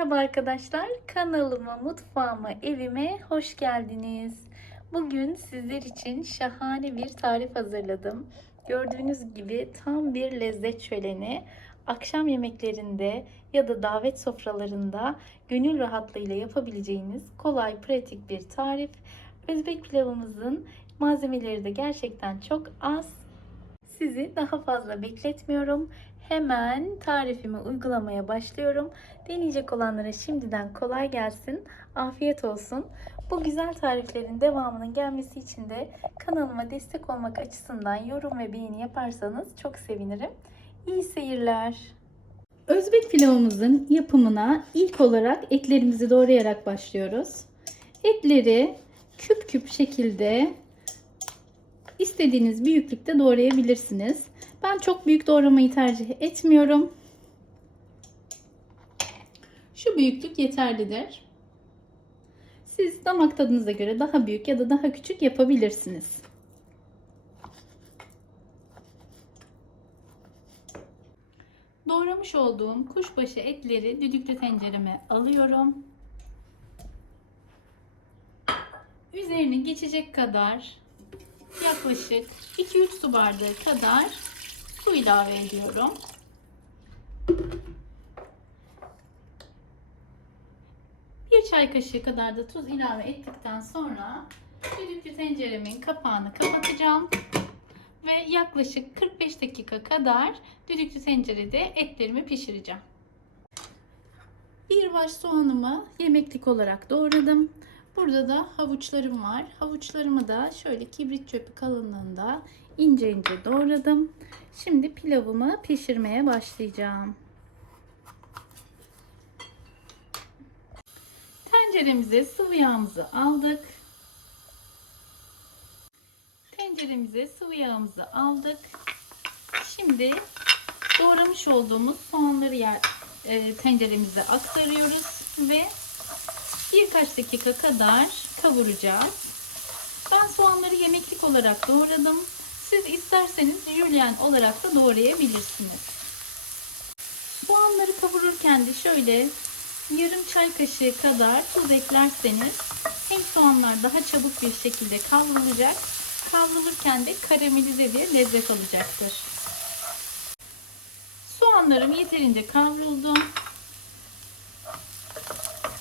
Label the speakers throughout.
Speaker 1: Merhaba arkadaşlar, kanalıma, mutfağıma, evime hoş geldiniz. Bugün sizler için şahane bir tarif hazırladım. Gördüğünüz gibi tam bir lezzet şöleni. Akşam yemeklerinde ya da davet sofralarında gönül rahatlığıyla yapabileceğiniz kolay, pratik bir tarif. Özbek pilavımızın malzemeleri de gerçekten çok az. Sizi daha fazla bekletmiyorum. Hemen tarifimi uygulamaya başlıyorum. Deneyecek olanlara şimdiden kolay gelsin. Afiyet olsun. Bu güzel tariflerin devamının gelmesi için de kanalıma destek olmak açısından yorum ve beğeni yaparsanız çok sevinirim. İyi seyirler. Özbek pilavımızın yapımına ilk olarak etlerimizi doğrayarak başlıyoruz. Etleri küp küp şekilde istediğiniz büyüklükte doğrayabilirsiniz. Ben çok büyük doğramayı tercih etmiyorum. Şu büyüklük yeterlidir. Siz damak tadınıza göre daha büyük ya da daha küçük yapabilirsiniz. Doğramış olduğum kuşbaşı etleri düdüklü tencereme alıyorum. Üzerine geçecek kadar yaklaşık 2-3 su bardağı kadar su ilave ediyorum. Bir çay kaşığı kadar da tuz ilave ettikten sonra düdüklü tenceremin kapağını kapatacağım ve yaklaşık 45 dakika kadar düdüklü tencerede etlerimi pişireceğim. Bir baş soğanımı yemeklik olarak doğradım. Burada da havuçlarım var. Havuçlarımı da şöyle kibrit çöpü kalınlığında ince ince doğradım. Şimdi pilavımı pişirmeye başlayacağım. Tenceremize sıvı yağımızı aldık. Tenceremize sıvı yağımızı aldık. Şimdi doğramış olduğumuz soğanları yer, e, tenceremize aktarıyoruz ve birkaç dakika kadar kavuracağız. Ben soğanları yemeklik olarak doğradım. Siz isterseniz jülyen olarak da doğrayabilirsiniz. Soğanları kavururken de şöyle yarım çay kaşığı kadar tuz eklerseniz hem soğanlar daha çabuk bir şekilde kavrulacak, kavrulurken de karamelize bir lezzet alacaktır. Soğanlarım yeterince kavruldu.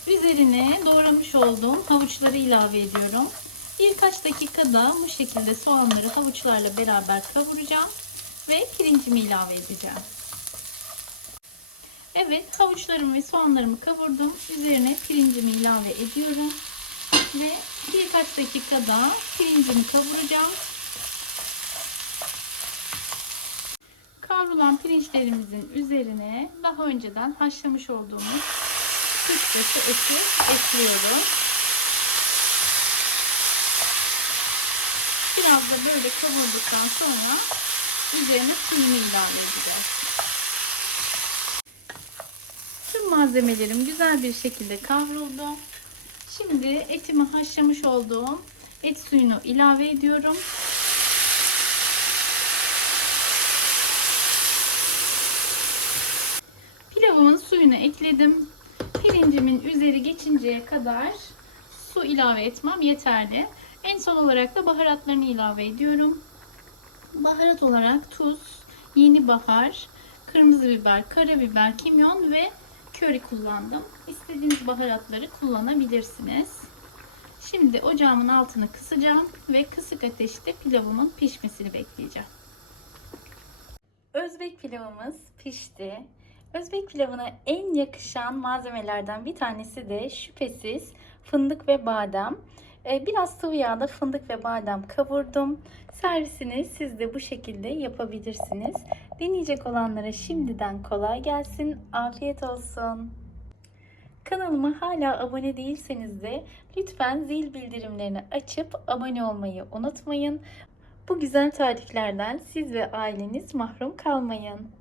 Speaker 1: Üzerine doğramış olduğum havuçları ilave ediyorum. Birkaç dakikada bu şekilde soğanları havuçlarla beraber kavuracağım ve pirincimi ilave edeceğim. Evet havuçlarımı ve soğanlarımı kavurdum. Üzerine pirincimi ilave ediyorum. Ve birkaç dakikada pirincimi kavuracağım. Kavrulan pirinçlerimizin üzerine daha önceden haşlamış olduğumuz kuşbaşı eti ekliyorum. Biraz da böyle kavurduktan sonra üzerine suyunu ilave edeceğiz. Tüm malzemelerim güzel bir şekilde kavruldu. Şimdi etimi haşlamış olduğum et suyunu ilave ediyorum. Pilavımın suyunu ekledim. Üzeri geçinceye kadar su ilave etmem yeterli. En son olarak da baharatlarını ilave ediyorum. Baharat olarak tuz, yeni bahar, kırmızı biber, karabiber, kimyon ve köri kullandım. İstediğiniz baharatları kullanabilirsiniz. Şimdi ocağımın altını kısacağım ve kısık ateşte pilavımın pişmesini bekleyeceğim. Özbek pilavımız pişti. Özbek pilavına en yakışan malzemelerden bir tanesi de şüphesiz fındık ve badem. Ee, biraz sıvı yağda fındık ve badem kavurdum. Servisini siz de bu şekilde yapabilirsiniz. Deneyecek olanlara şimdiden kolay gelsin. Afiyet olsun. Kanalıma hala abone değilseniz de lütfen zil bildirimlerini açıp abone olmayı unutmayın. Bu güzel tariflerden siz ve aileniz mahrum kalmayın.